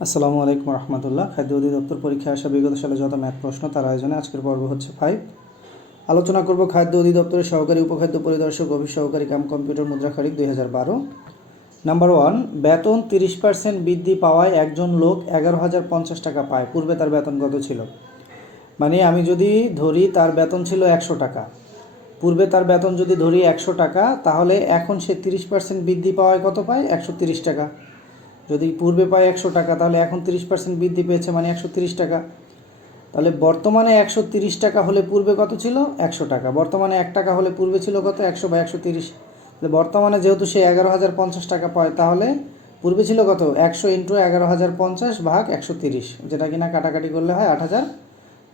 আসসালামু আলাইকুম রহমতুল্লাহ। খাদ্য অধিদপ্তর পরীক্ষায় আসা বিগত সালে যত ম্যাথ প্রশ্ন, তার আয়োজনে আজকের পর্ব হচ্ছে ফাইভ আলোচনা করব খাদ্য অধিদপ্তরের সহকারী উপখাদ্য পরিদর্শক অফিস সহকারী কাম কম্পিউটার মুদ্রা দুই হাজার বারো। নাম্বার ওয়ান বেতন তিরিশ পার্সেন্ট বৃদ্ধি পাওয়ায় একজন লোক এগারো হাজার পঞ্চাশ টাকা পায়। পূর্বে তার বেতন কত ছিল? মানে আমি যদি ধরি, তার বেতন ছিল একশো টাকা। পূর্বে তার বেতন যদি ধরি একশো টাকা, তাহলে এখন সে তিরিশ পার্সেন্ট বৃদ্ধি পাওয়ায় কত পায়? একশো তিরিশ টাকা। যদি পূর্বে পায় একশো টাকা, তাহলে এখন তিরিশ পার্সেন্ট বৃদ্ধি পেয়েছে মানে একশো তিরিশ টাকা। তাহলে বর্তমানে একশো তিরিশ টাকা হলে পূর্বে কত ছিল? একশো টাকা। বর্তমানে এক টাকা হলে পূর্বে ছিল কত? একশো বা একশো তিরিশ। তাহলে বর্তমানে যেহেতু সে এগারো হাজার পঞ্চাশ টাকা পায়, তাহলে পূর্বে ছিল কত? একশো ইন্টু এগারো হাজার পঞ্চাশ ভাগ একশো তিরিশ, যেটা কিনা কাটাকাটি করলে হয় আট হাজার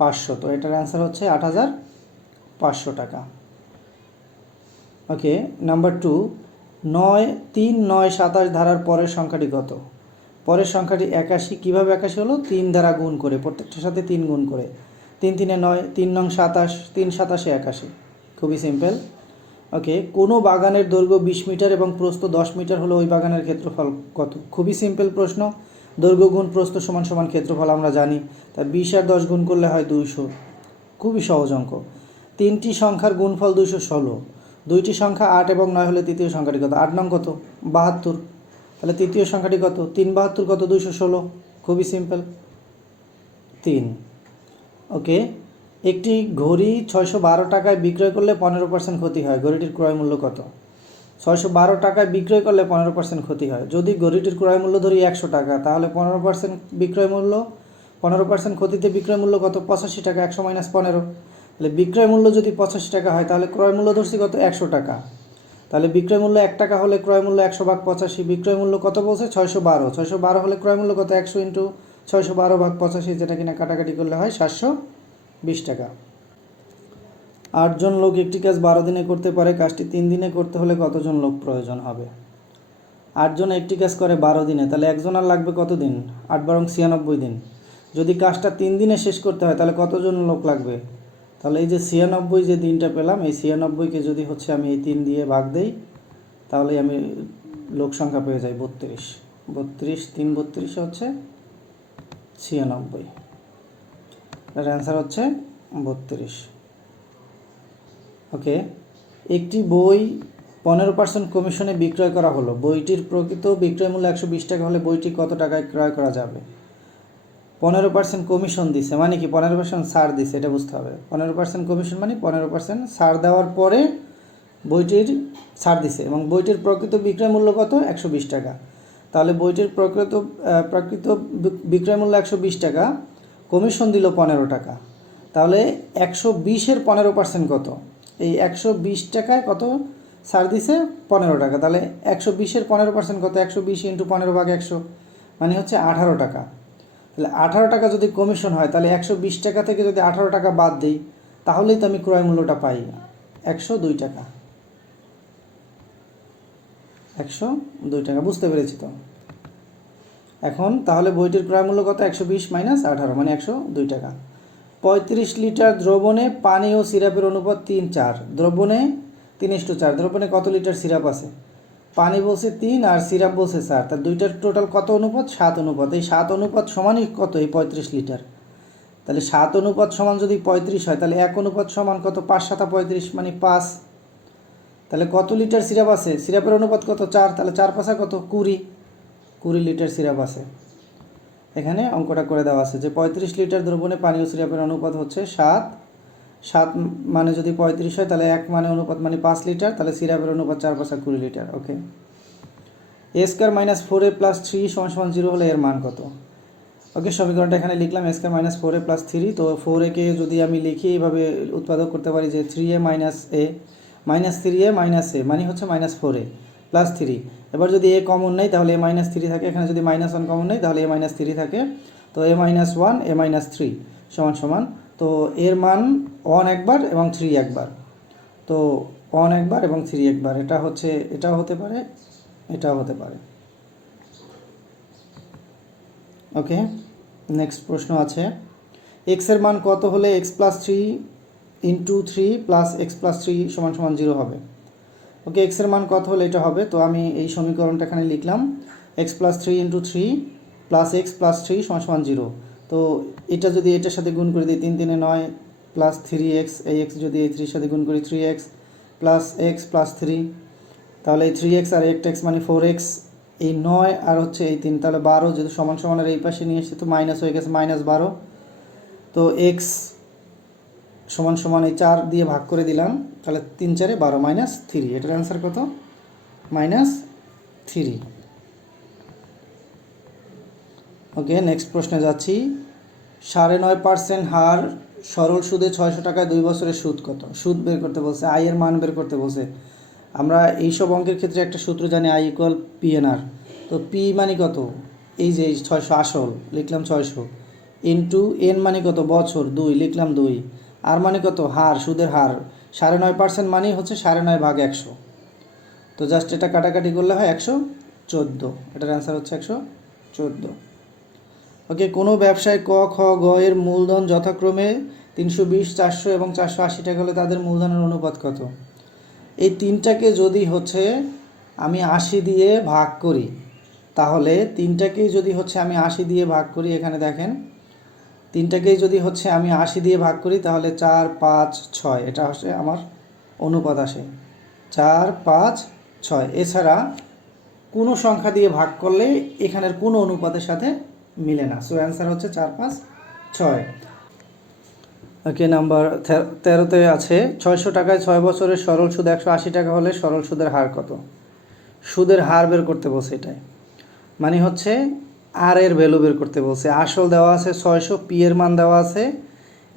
পাঁচশো। তো এটার অ্যান্সার হচ্ছে আট হাজার পাঁচশো টাকা। ওকে নাম্বার টু নয় তিন নয় সাতাশ ধারার পরের সংখ্যাটি কত? পরের সংখ্যাটি একাশি। কীভাবে একাশি হলো? তিন দ্বারা গুণ করে, প্রত্যেকটার সাথে তিন গুণ করে। তিন তিনে নয়, তিন নং সাতাশ, তিন সাতাশে একাশি। খুবই সিম্পল। ওকে, কোনো বাগানের দৈর্ঘ্য বিশ মিটার এবং প্রস্থ দশ মিটার হলো ওই বাগানের ক্ষেত্রফল কত? খুবই সিম্পল প্রশ্ন। দৈর্ঘ্য গুণ প্রস্থ সমান সমান ক্ষেত্রফল আমরা জানি। তা বিশ আর দশ গুণ করলে হয় দুইশো। খুবই সহজ অঙ্ক। তিনটি সংখ্যার গুণফল দুইশো ষোলো। দুইটি সংখ্যা আট এবং নয় হলে তৃতীয় সংখ্যাটি কত? আট নং কত? বাহাত্তর। তাহলে তৃতীয় সংখ্যাটি কত? তিন বাহাত্তর কত? দুইশো ষোলো। খুবই সিম্পল। তিন। ওকে। একটি ঘড়ি ছয়শো বারো টাকায় বিক্রয় করলে পনেরো পার্সেন্ট ক্ষতি হয়। ঘড়িটির ক্রয় মূল্য কত? ছয়শো বারো টাকায় বিক্রয় করলে পনেরো পার্সেন্ট ক্ষতি হয়। যদি ঘড়িটির ক্রয় মূল্য ধরি একশো টাকা, তাহলে পনেরো পার্সেন্ট বিক্রয় মূল্য, পনেরো পার্সেন্ট ক্ষতিতে বিক্রয় মূল্য কত? পঁচাশি টাকা, একশো মাইনাস পনেরো। তাহলে বিক্রয় মূল্য যদি পঁচাশি টাকা হয়, তাহলে ক্রয় মূল্য ধরছি কত? একশো টাকা। তাহলে বিক্রয় মূল্য এক টাকা হলে ক্রয় মূল্য একশো ভাগ পঁচাশি, বিক্রয় মূল্য কত বলছে? ছয়শো বারো। ছয়শো বারো হলে ক্রয় মূল্য কত? একশো ইন্টু ছয়শো বারো ভাগ পঁচাশি, যেটা কিনা কাটাকাটি করলে হয় সাতশো বিশ টাকা। আটজন লোক একটি কাজ বারো দিনে করতে পারে, কাজটি তিন দিনে করতে হলে কতজন লোক প্রয়োজন হবে? আটজন একটি কাজ করে বারো দিনে, তাহলে একজন আর লাগবে কত দিন আট বারং ছিয়ানব্বই দিন। যদি কাজটা তিন দিনে শেষ করতে হয়, তাহলে কতজন লোক লাগবে? তাহলে এই যে ছিয়ানব্বই যে দিনটা পেলাম, এই ছিয়ানব্বইকে যদি হচ্ছে আমি এই তিন দিয়ে ভাগ দেই তাহলে আমি লোক সংখ্যা পেয়ে যাই বত্রিশ। বত্রিশ, তিন বত্রিশ হচ্ছে ছিয়ানব্বই। এর অ্যান্সার হচ্ছে বত্রিশ। ওকে একটি বই পনেরো পার্সেন্ট কমিশনে বিক্রয় করা হলো। বইটির প্রকৃত বিক্রয় মূল্য একশো বিশ টাকা হলে বইটি কত টাকায় ক্রয় করা যাবে? পনেরো পার্সেন্ট কমিশন দিছে। মানে কি পনেরো পার্সেন্ট ছাড় দিছে, এটা বুঝতে হবে। পনেরো পার্সেন্ট কমিশন মানে পনেরো পার্সেন্ট ছাড় দেওয়ার পরে বইটির ছাড় দিছে এবং বইটির প্রকৃত বিক্রয় মূল্য কত? একশো বিশ টাকা। তাহলে বইটির প্রকৃত প্রকৃত বিক্রয় মূল্য একশো বিশ টাকা কমিশন দিল পনেরো টাকা। তাহলে একশো বিশের পনেরো পার্সেন্ট কত? এই একশো বিশ টাকায় কত ছাড় দিছে? পনেরো টাকা। তাহলে একশো বিশের পনেরো পার্সেন্ট কত? একশো বিশ ইন্টু পনেরো ভাগ একশো। মানে হচ্ছে আঠারো টাকা। তাহলে আঠারো টাকা যদি কমিশন হয়, তাহলে একশো বিশ টাকা থেকে যদি আঠারো টাকা বাদ দিই, তাহলেই তো আমি ক্রয় মূল্যটা পাই। একশো দুই টাকা। একশো দুই টাকা, বুঝতে পেরেছি তো? এখন তাহলে বইটির ক্রয় মূল্য কত? একশো বিশ মাইনাস আঠারো মানে একশো দুই টাকা। পঁয়ত্রিশ লিটার দ্রবণে পানি ও সিরাপের অনুপাত তিন চার। দ্রবণে তিন ইস্টু চার। দ্রবণে কত লিটার সিরাপ আছে? পানি বলছে তিন আর সিরাপ বলছে চার। তার দুইটার টোটাল কত অনুপাত? সাত অনুপাত। এই সাত অনুপাত সমানই কত? এই পঁয়ত্রিশ লিটার। তাহলে সাত অনুপাত সমান যদি পঁয়ত্রিশ হয়, তাহলে এক অনুপাত সমান কত? পাঁচ সাতা পঁয়ত্রিশ মানে পাঁচ। তাহলে কত লিটার সিরাপ আছে? সিরাপের অনুপাত কত? চার। তাহলে চার পাঁচা কত? কুড়ি। কুড়ি লিটার সিরাপ আছে। এখানে অঙ্কটা করে দেওয়া আছে যে পঁয়ত্রিশ লিটার দ্রবণে পানীয় সিরাপের অনুপাত হচ্ছে সাত সাত মানে যদি পঁয়ত্রিশ হয়, তাহলে এক মানে অনুপাত মানে পাঁচ লিটার, তাহলে সিরাপের অনুপাত চার পাঁচা কুড়ি litre okay A square minus four A plus three সমান সমান জিরো হলে এর মান কত? ওকে সমীকরণটা এখানে লিখলাম A square minus four A plus three তো ফোর একে যদি আমি লিখি, এইভাবে উৎপাদক করতে পারি যে three A minus A minus three A minus A মানে হচ্ছে minus four A plus three এবার যদি এ কমন নেই, তাহলে এ মাইনাস থ্রি থাকে, এখানে যদি মাইনাস ওয়ান কমন নেই, তাহলে এ মাইনাস থ্রি থাকে। তো A minus one A minus three সমান সমান তো এর মান ওয়ান একবার এবং থ্রি একবার। তো ওয়ান একবার এবং থ্রি একবার, এটা হচ্ছে, এটাও হতে পারে, এটাও হতে পারে। ওকে নেক্সট প্রশ্ন আছে। এক্সের মান কত হলে X plus three into three plus X plus three সমান সমান জিরো হবে? ওকে এক্সের মান কত হলে এটা হবে? তো আমি এই সমীকরণটা এখানে লিখলাম। X plus three into three plus X plus three সমান সমান জিরো তো এটা যদি এটার সাথে গুণ করে দিই, তিন তিনে নয় প্লাস থ্রি এক্স এই এক্স যদি এই থ্রির সাথে গুণ করি three X plus X plus three তাহলে এই থ্রি এক্স আর এইট এক্স মানে ফোর এক্স এই নয় আর হচ্ছে এই তিন, তাহলে বারো যেহেতু সমান সমানের এই পাশে নিয়ে এসেছি তো মাইনাস হয়ে গেছে মাইনাস বারো। তো এক্স সমান সমান এই চার দিয়ে ভাগ করে দিলাম, তাহলে তিন চারে বারো মাইনাস থ্রি এটার অ্যান্সার কত? মাইনাস থ্রি ওকে নেক্সট প্রশ্নে যাচ্ছি। সাড়ে নয় পার্সেন্ট হার, সরল সুদে ছয়শো টাকায় দুই বছরের সুদ কত? সুদ বের করতে বলছে আয়ের মান বের করতে বলছে। আমরা এইসব অঙ্কের ক্ষেত্রে একটা সূত্র জানি আই ইকুয়াল পিএনআর তো পি মানে কত? এই যে ছয়শো আসল, লিখলাম ছয়শো। ইন্টু এন মানে কত? বছর, দুই, লিখলাম দুই। আর মানে কত? হার, সুদের হার। সাড়ে নয় পার্সেন্ট মানেই হচ্ছে সাড়ে নয় ভাগ একশো। তো জাস্ট এটা কাটাকাটি করলে হয় একশো চোদ্দ। এটার অ্যান্সার হচ্ছে একশো চোদ্দ। ওকে, কোনো ব্যবসায় ক, খ, গ এর মূলধন যথাক্রমে তিনশো বিশ, চারশো এবং চারশো আশি টাকা হলে তাদের মূলধনের অনুপাত কত? এই তিনটাকে যদি হচ্ছে আমি আশি দিয়ে ভাগ করি, তাহলে তিনটাকেই যদি হচ্ছে আমি আশি দিয়ে ভাগ করি, এখানে দেখেন, তিনটাকেই যদি হচ্ছে আমি আশি দিয়ে ভাগ করি, তাহলে চার, পাঁচ, ছয়, এটা হচ্ছে আমার অনুপাত আসে। চার, পাঁচ, ছয়, এছাড়া কোনো সংখ্যা দিয়ে ভাগ করলে এখানের কোনো অনুপাতের সাথে মিলে না। সো অ্যান্সার হচ্ছে চার, পাঁচ, ছয়। ওকে নাম্বার তেরোতে আছে, ছয়শো টাকায় ছয় বছরের সরল সুদ একশো আশি টাকা হলে সরল সুদের হার কত? সুদের হার বের করতে বলছে এটাই। মানে হচ্ছে আর এর ভ্যালু বের করতে বলছে। আসল দেওয়া আছে ছয়শো পি এর মান দেওয়া আছে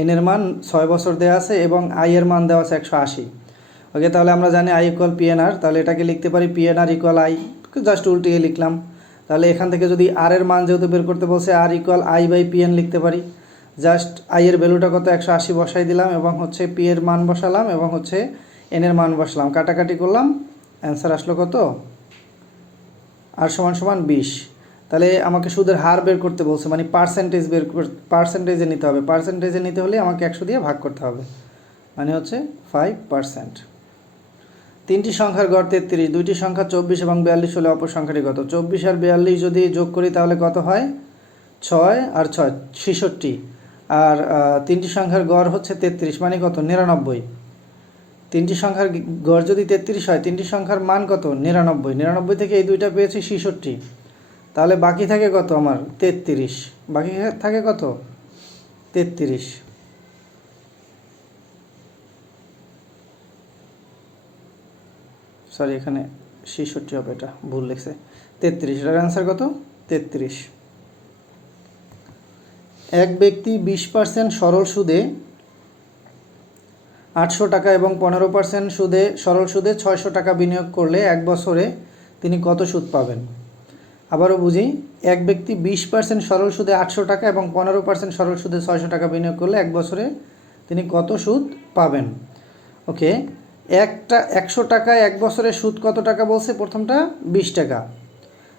এন এর মান ছয় বছর দেওয়া আছে, এবং আই এর মান দেওয়া আছে একশো আশি। ওকে তাহলে আমরা জানি আই ইকুয়াল পিএনআর তাহলে এটাকে লিখতে পারি পিএনআর ইকুয়াল আই জাস্ট উল্টিয়ে লিখলাম। তাহলে এখান থেকে যদি আর এর মান যেহেতু বের করতে বলছে R equal I by PN লিখতে পারি। জাস্ট আই এর ভ্যালুটা কত? একশো আশি বসাই দিলাম এবং হচ্ছে পি এর মান বসালাম এবং হচ্ছে এন এর মান বসালাম। কাটাকাটি করলাম অ্যান্সার আসলো কত? আর সমান সমান বিশ। তাহলে আমাকে সুদের হার বের করতে বলছে মানে পার্সেন্টেজ বের পার্সেন্টেজে নিতে হবে। পার্সেন্টেজে নিতে হলে আমাকে একশো দিয়ে ভাগ করতে হবে। মানে হচ্ছে ফাইভ পার্সেন্ট তিনটি সংখ্যার গড় তেত্রিশ, দুইটি সংখ্যা চব্বিশ এবং বিয়াল্লিশ হলে অপর সংখ্যাটি কত? চব্বিশ আর বিয়াল্লিশ যদি যোগ করি তাহলে কত হয়? ছয় আর ছয়, ছেষট্টি। আর তিনটি সংখ্যার গড় হচ্ছে তেত্রিশ মানে কত? নিরানব্বই। তিনটি সংখ্যার গড় যদি তেত্রিশ হয়, তিনটি সংখ্যার মান কত? নিরানব্বই। নিরানব্বই থেকে এই দুইটা পেয়েছি ছেষট্টি। তাহলে বাকি থাকে কত আমার? তেত্রিশ। বাকি থাকে কত? তেত্রিশ। সরি এখানে ছেষট্টি হবে, এটা ভুল লিখছে। তেত্রিশ, এটার অ্যান্সার কত? তেত্রিশ। এক ব্যক্তি বিশ পার্সেন্ট সরল সুদে আটশো টাকা এবং পনেরো পার্সেন্ট সুদে সরল সুদে ছয়শো টাকা বিনিয়োগ করলে এক বছরে তিনি কত সুদ পাবেন? আবারও বুঝি, এক ব্যক্তি বিশ পার্সেন্ট সরল সুদে আটশো টাকা এবং পনেরো পার্সেন্ট সরল সুদে ছয়শো টাকা বিনিয়োগ করলে এক বছরে তিনি কত সুদ পাবেন? ওকে একটা একশো টাকায় এক বছরের সুদ কত টাকা বলছে প্রথমটা? বিশ টাকা।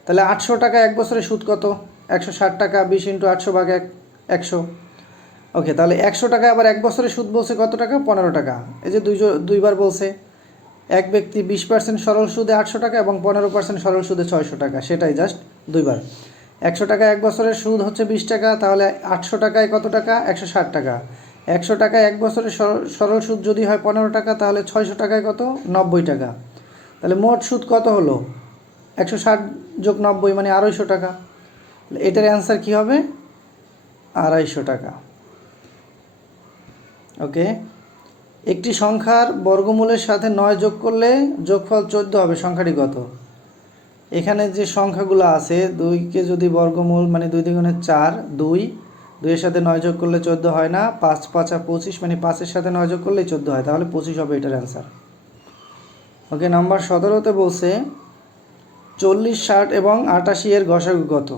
তাহলে আটশো টাকা এক বছরের সুদ কত? একশো ষাট টাকা, বিশ ইন্টু আটশো ভাগ এক, একশো। ওকে, তাহলে একশো টাকা আবার এক বছরের সুদ বলছে কত টাকা? পনেরো টাকা। এই যে দুইজন দুইবার বলছে। এক ব্যক্তি বিশ পার্সেন্ট সরল সুদে আটশো টাকা এবং পনেরো পার্সেন্ট সরল সুদে ছয়শো টাকা। সেটাই জাস্ট দুইবার। একশো টাকা এক বছরের সুদ হচ্ছে বিশ টাকা, তাহলে আটশো টাকায় কত টাকা? একশো ষাট টাকা। একশো টাকায় এক বছরের সরল- সুদ যদি হয় পনেরো টাকা, তাহলে ছয়শো টাকায় কত? নব্বই টাকা। তাহলে মোট সুদ কত হলো? একশো ষাট যোগ নব্বই মানে আড়াইশো টাকা। এটার অ্যান্সার কী হবে? আড়াইশো টাকা। ওকে? একটি সংখ্যার বর্গমূলের সাথে নয় যোগ করলে যোগফল চোদ্দ হবে, সংখ্যাটি কত? এখানে যে সংখ্যাগুলো আছে, দুইকে যদি বর্গমূল মানে দুই দ্বিগুণে চার, দুই দুইয়ের সাথে নয় যোগ করলে চোদ্দ হয় না, পাঁচ, পাঁচা পঁচিশ মানে পাঁচের সাথে নয় যোগ করলেই চোদ্দ হয়, তাহলে পঁচিশ হবে এটার অ্যান্সার ওকে নাম্বার সতেরোতে বলছে, চল্লিশ, ষাট এবং আটাশি এর গসাগু কত?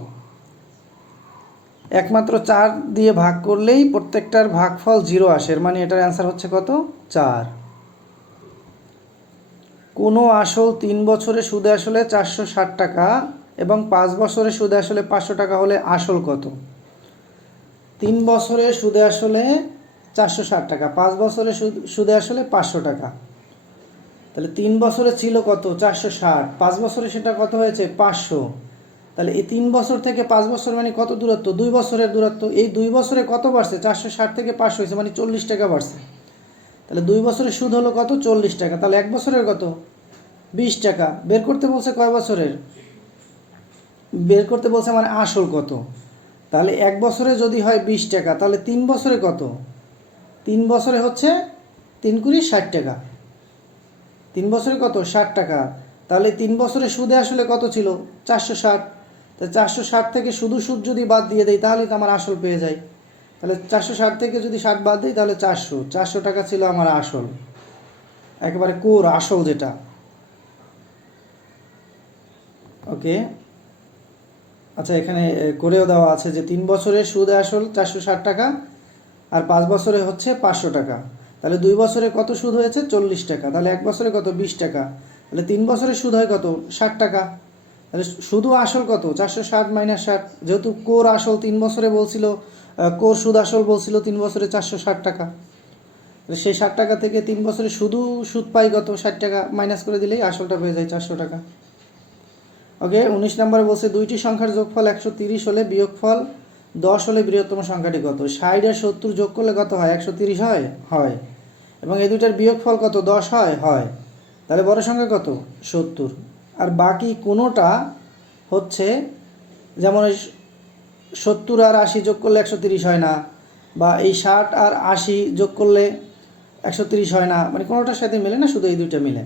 একমাত্র চার দিয়ে ভাগ করলেই প্রত্যেকটার ভাগফল জিরো আসে মানে এটার অ্যান্সার হচ্ছে কত? চার। কোনো আসল তিন বছরে সুদে আসলে চারশো ষাট টাকা এবং পাঁচ বছরে সুদে আসলে পাঁচশো টাকা হলে আসল কত? তিন বছরে সুদে আসলে চারশো ষাট টাকা, পাঁচ বছরে সুদ- আসলে পাঁচশো টাকা। তাহলে তিন বছরে ছিল কত? চারশো ষাট। পাঁচ বছরে সেটা কত হয়েছে? পাঁচশো। তাহলে এই তিন বছর থেকে পাঁচ বছর মানে কত দূরত্ব? দুই বছরের দূরত্ব। এই দুই বছরে কত বাড়ছে? চারশো ষাট থেকে পাঁচশো হয়েছে মানে চল্লিশ টাকা বাড়ছে। তাহলে দুই বছরের সুদ হলো কত? চল্লিশ টাকা। তাহলে এক বছরের কত? বিশ টাকা। বের করতে বলছে কয় বছরের? বের করতে বলছে মানে আসল কত? তাহলে এক বছরে যদি হয় বিশ টাকা, তাহলে তিন বছরে কত? তিন বছরে হচ্ছে তিন কুড়ি ষাট টাকা। তিন বছরে কত? ষাট টাকা। তাহলে তিন বছরে সুদে আসলে কত ছিল? চারশো ষাট। তা চারশো ষাট থেকে শুধু সুদ যদি বাদ দিয়ে দেয় তাহলে তো আমার আসল পেয়ে যায়। তাহলে চারশো ষাট থেকে যদি ষাট বাদ দিই, তাহলে চারশো। চারশো টাকা ছিল আমার আসল। একেবারে কোর আসল যেটা। ওকে? আচ্ছা এখানে করেও দেওয়া আছে যে তিন বছরের সুদ আসল চারশো ষাট টাকা আর পাঁচ বছরে হচ্ছে পাঁচশো টাকা। তাহলে দুই বছরে কত সুদ হয়েছে? চল্লিশ টাকা। তাহলে এক বছরে কত? বিশ টাকা। তাহলে তিন বছরের সুদ হয় কত? ষাট টাকা। তাহলে শুধু আসল কত? চারশো ষাট মাইনাস ষাট। যেহেতু কোর আসল তিন বছরে বলছিল কোর সুদ আসল বলছিল তিন বছরে চারশো ষাট টাকা। সেই ষাট টাকা থেকে তিন বছরে শুধু সুদ পাই কত? ষাট টাকা। মাইনাস করে দিলেই আসলটা হয়ে যায় চারশো টাকা। ওকে, উনিশ নম্বরে বলছে দুইটি সংখ্যার যোগফল একশো তিরিশ হলে বিয়োগফল দশ হলে বৃহত্তম সংখ্যাটি কত? ষাট আর সত্তর যোগ করলে কত হয়? একশো তিরিশ হয়? হয়। এবং এই দুইটার বিয়োগফল কত? দশ হয়? হয়। তাহলে বড় সংখ্যা কত? সত্তর। আর বাকি কোনোটা হচ্ছে যেমন সত্তর আর আশি যোগ করলে একশো তিরিশ হয় না, বা এই ষাট আর আশি যোগ করলে একশো তিরিশ হয় না মানে কোনোটার সাথে মিলে না? শুধু এই দুইটা মিলে।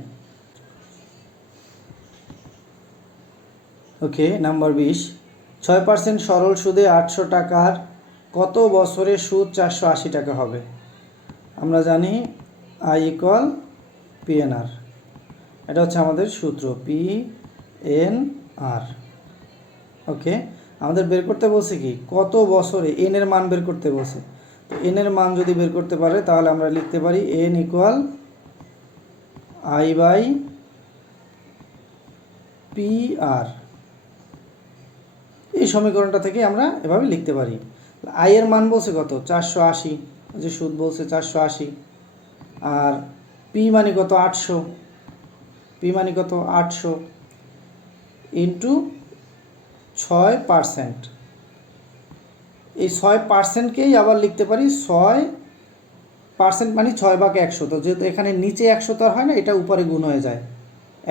ওকে, নাম্বার বিশ। ছয় পার্সেন্ট সরল সুদে আটশো টাকার কত বছরে সুদ চারশো আশি টাকা হবে? আমরা জানি আই ইকুয়াল পিএনআর। এটা হচ্ছে আমাদের সূত্র পি এন আর ওকে, আমাদের বের করতে বলছে কি, কত বছরে এন এর মান বের করতে বলছে? তো এন এর মান যদি বের করতে পারে, তাহলে আমরা লিখতে পারি N equal I by P R এই সমীকরণটা থেকে আমরা এভাবে লিখতে পারি। আই এর মান বলছে কত? চারশো আশি। যে সুদ বলছে চারশো আশি। আর পি মানে কত? আটশো। পি মানে কত? আটশো ইন্টু ছয় পার্সেন্ট। এই ছয় পার্সেন্টকেই আবার লিখতে পারি ছয় পার্সেন্ট মানে ছয় ভাগ একশো। তো যেহেতু এখানে নিচে একশো তো হয় না, এটা উপরে গুণ হয়ে যায়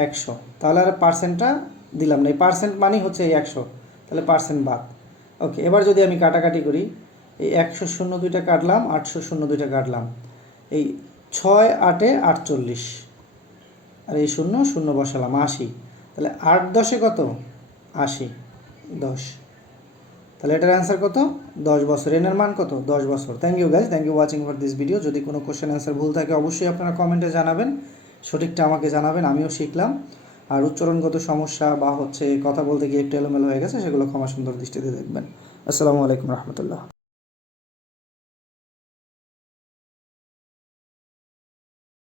একশো। তাহলে আর পার্সেন্টটা দিলাম না। এই পার্সেন্ট মানেই হচ্ছে এই একশো। তাহলে পার্সেন্ট বাদ। ওকে এবার যদি আমি কাটাকাটি করি, এই একশো শূন্য দুইটা কাটলাম, আটশো শূন্য দুইটা কাটলাম। এই ছয় আটে আটচল্লিশ। আর এই শূন্য শূন্য বসালাম, আশি। তাহলে আট দশে কত? আশি, দশ। তাহলে এটার অ্যান্সার কত? দশ বছর। এনের মান কত? দশ বছর। Thank you guys thank you watching for this video যদি কোনো কোশ্চেন অ্যান্সার ভুল থাকে, অবশ্যই আপনারা কমেন্টে জানাবেন। সঠিকটা আমাকে জানাবেন, আমিও শিখলাম। আর উচ্চারণগত সমস্যা বা হচ্ছে কথা বলতে গিয়ে একটু এলোমেলো হয়ে গেছে, সেগুলো ক্ষমা সুন্দর দৃষ্টিতে দেখবেন। আসসালামু আলাইকুম রহমতুল্লাহ।